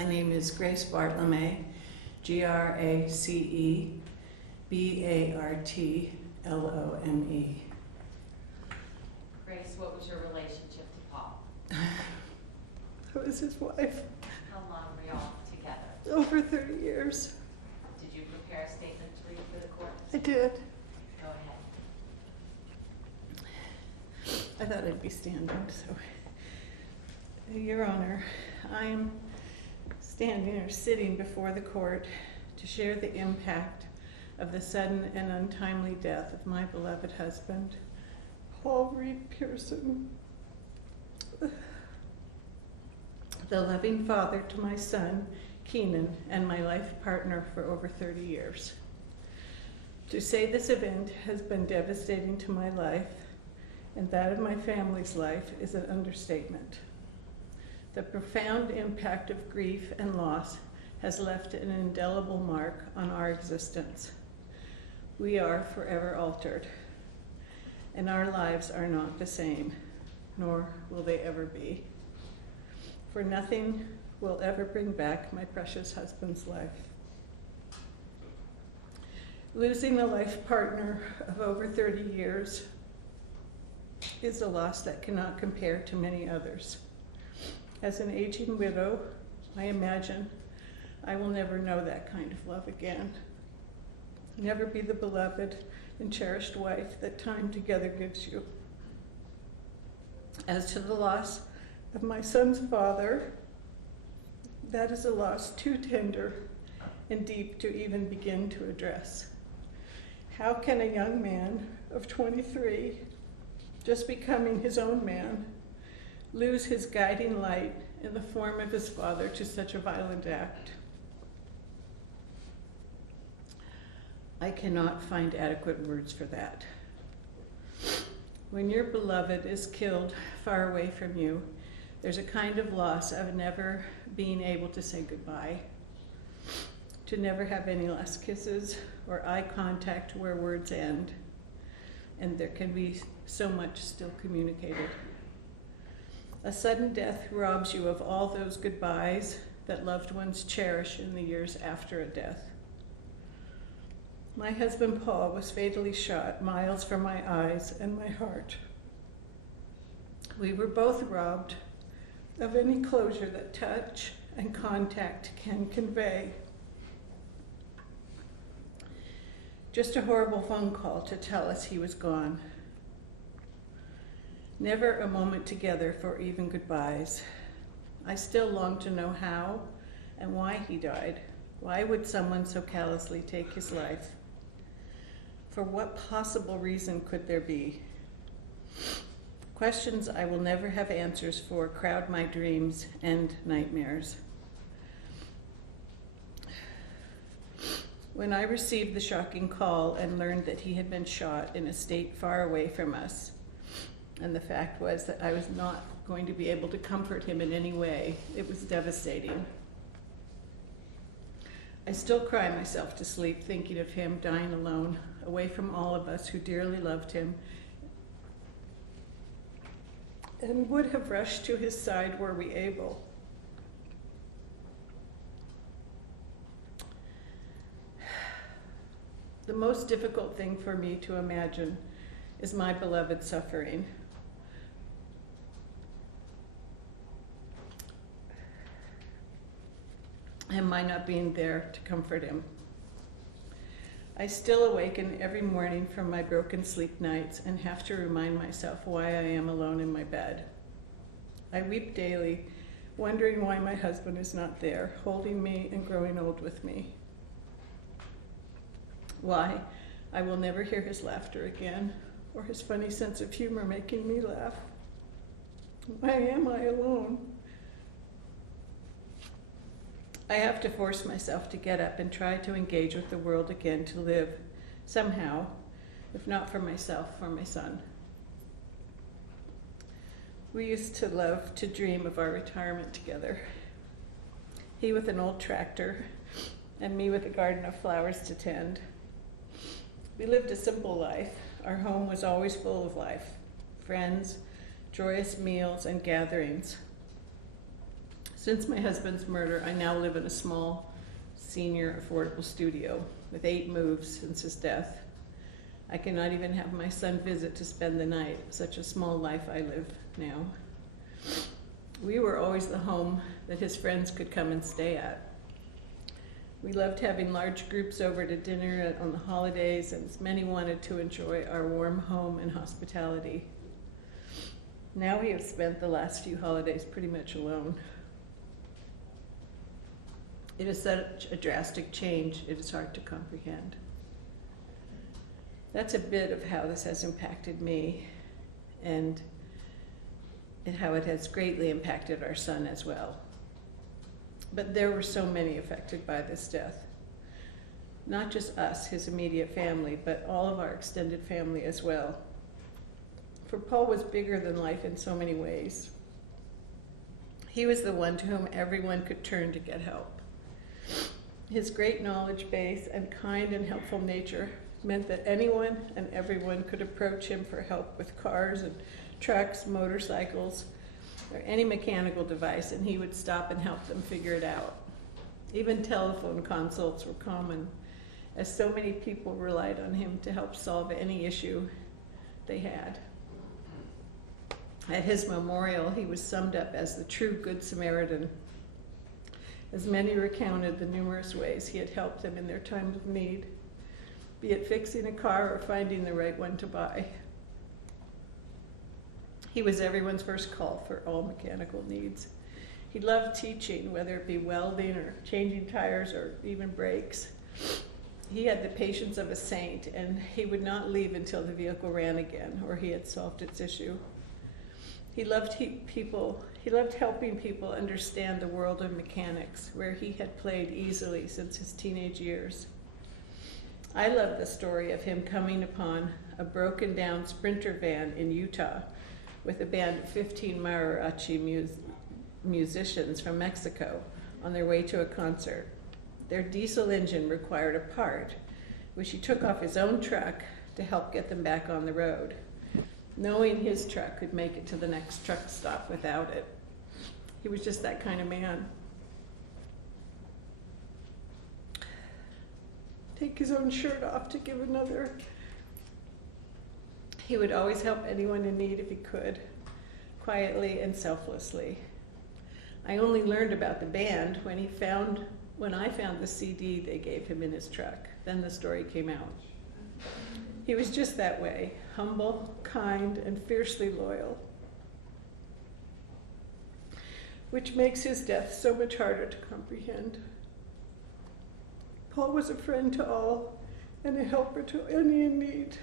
My name is Grace Bartlome, Gracebartlome. Grace, what was your relationship to Paul? I was his wife. How long were y'all together? Over 30 years. Did you prepare a statement to read for the court? I did. Go ahead. I thought I'd be standing, so. Your Honor, I am standing or sitting before the court to share the impact of the sudden and untimely death of my beloved husband, Paul Reed Pierson, the loving father to my son, Keenan, and my life partner for over 30 years. To say this event has been devastating to my life and that of my family's life is an understatement. The profound impact of grief and loss has left an indelible mark on our existence. We are forever altered, and our lives are not the same, nor will they ever be. For nothing will ever bring back my precious husband's life. Losing a life partner of over 30 years is a loss that cannot compare to many others. As an aging widow, I imagine I will never know that kind of love again. Never be the beloved and cherished wife that time together gives you. As to the loss of my son's father, that is a loss too tender and deep to even begin to address. How can a young man of 23, just becoming his own man, lose his guiding light in the form of his father to such a violent act? I cannot find adequate words for that. When your beloved is killed far away from you, there's a kind of loss of never being able to say goodbye, to never have any last kisses or eye contact where words end, and there can be so much still communicated. A sudden death robs you of all those goodbyes that loved ones cherish in the years after a death. My husband Paul was fatally shot miles from my eyes and my heart. We were both robbed of any closure that touch and contact can convey. Just a horrible phone call to tell us he was gone. Never a moment together for even goodbyes. I still long to know how and why he died. Why would someone so callously take his life? For what possible reason could there be? Questions I will never have answers for crowd my dreams and nightmares. When I received the shocking call and learned that he had been shot in a state far away from us, and the fact was that I was not going to be able to comfort him in any way, it was devastating. I still cry myself to sleep thinking of him dying alone, away from all of us who dearly loved him, and would have rushed to his side were we able. The most difficult thing for me to imagine is my beloved suffering. And my not being there to comfort him. I still awaken every morning from my broken sleep nights and have to remind myself why I am alone in my bed. I weep daily, wondering why my husband is not there, holding me and growing old with me. Why I will never hear his laughter again, or his funny sense of humor making me laugh. Why am I alone? I have to force myself to get up and try to engage with the world again, to live somehow, if not for myself, for my son. We used to love to dream of our retirement together. He with an old tractor, and me with a garden of flowers to tend. We lived a simple life. Our home was always full of life, friends, joyous meals, and gatherings. Since my husband's murder, I now live in a small senior affordable studio with 8 moves since his death. I cannot even have my son visit to spend the night. Such a small life I live now. We were always the home that his friends could come and stay at. We loved having large groups over to dinner on the holidays, and many wanted to enjoy our warm home and hospitality. Now we have spent the last few holidays pretty much alone. It is such a drastic change, it is hard to comprehend. That's a bit of how this has impacted me, and how it has greatly impacted our son as well. But there were so many affected by this death. Not just us, his immediate family, but all of our extended family as well. For Paul was bigger than life in so many ways. He was the one to whom everyone could turn to get help. His great knowledge base and kind and helpful nature meant that anyone and everyone could approach him for help with cars and trucks, motorcycles, or any mechanical device, and he would stop and help them figure it out. Even telephone consults were common, as so many people relied on him to help solve any issue they had. At his memorial, he was summed up as the true Good Samaritan, as many recounted the numerous ways he had helped them in their time of need, be it fixing a car or finding the right one to buy. He was everyone's first call for all mechanical needs. He loved teaching, whether it be welding or changing tires or even brakes. He had the patience of a saint, and he would not leave until the vehicle ran again or he had solved its issue. He loved helping people understand the world of mechanics, where he had played easily since his teenage years. I love the story of him coming upon a broken down Sprinter van in Utah with a band of 15 mariachi musicians from Mexico on their way to a concert. Their diesel engine required a part, which he took off his own truck to help get them back on the road, knowing his truck could make it to the next truck stop without it. He was just that kind of man. Take his own shirt off to give another. He would always help anyone in need if he could, quietly and selflessly. I only learned about the band when I found the CD they gave him in his truck. Then the story came out. He was just that way, humble, kind, and fiercely loyal, which makes his death so much harder to comprehend. Paul was a friend to all and a helper to any in need.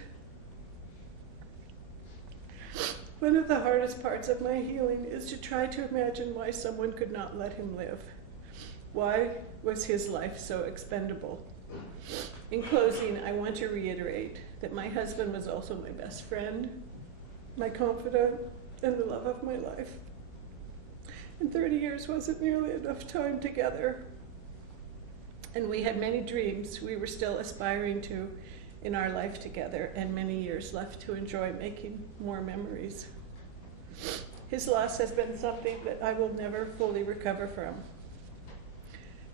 One of the hardest parts of my healing is to try to imagine why someone could not let him live. Why was his life so expendable? In closing, I want to reiterate that my husband was also my best friend, my confidant, and the love of my life. And 30 years wasn't nearly enough time together. And we had many dreams we were still aspiring to in our life together, and many years left to enjoy making more memories. His loss has been something that I will never fully recover from.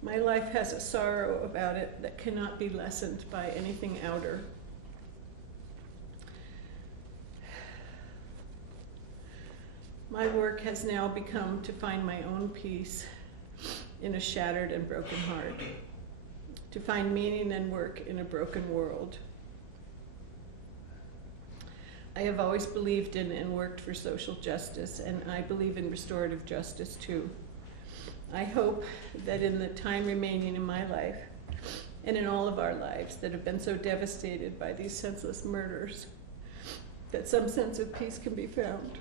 My life has a sorrow about it that cannot be lessened by anything outer. My work has now become to find my own peace in a shattered and broken heart, to find meaning and work in a broken world. I have always believed in and worked for social justice, and I believe in restorative justice too. I hope that in the time remaining in my life, and in all of our lives that have been so devastated by these senseless murders, that some sense of peace can be found.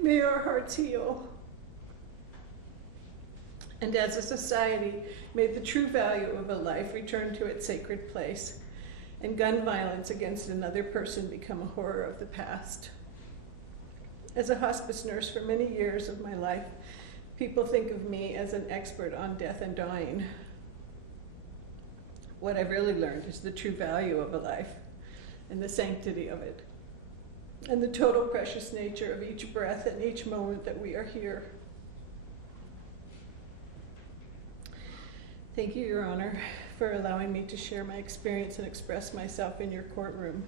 May our hearts heal. And as a society, may the true value of a life return to its sacred place, and gun violence against another person become a horror of the past. As a hospice nurse for many years of my life, people think of me as an expert on death and dying. What I've really learned is the true value of a life and the sanctity of it. and the total precious nature of each breath and each moment that we are here. Thank you, Your Honor, for allowing me to share my experience and express myself in your courtroom.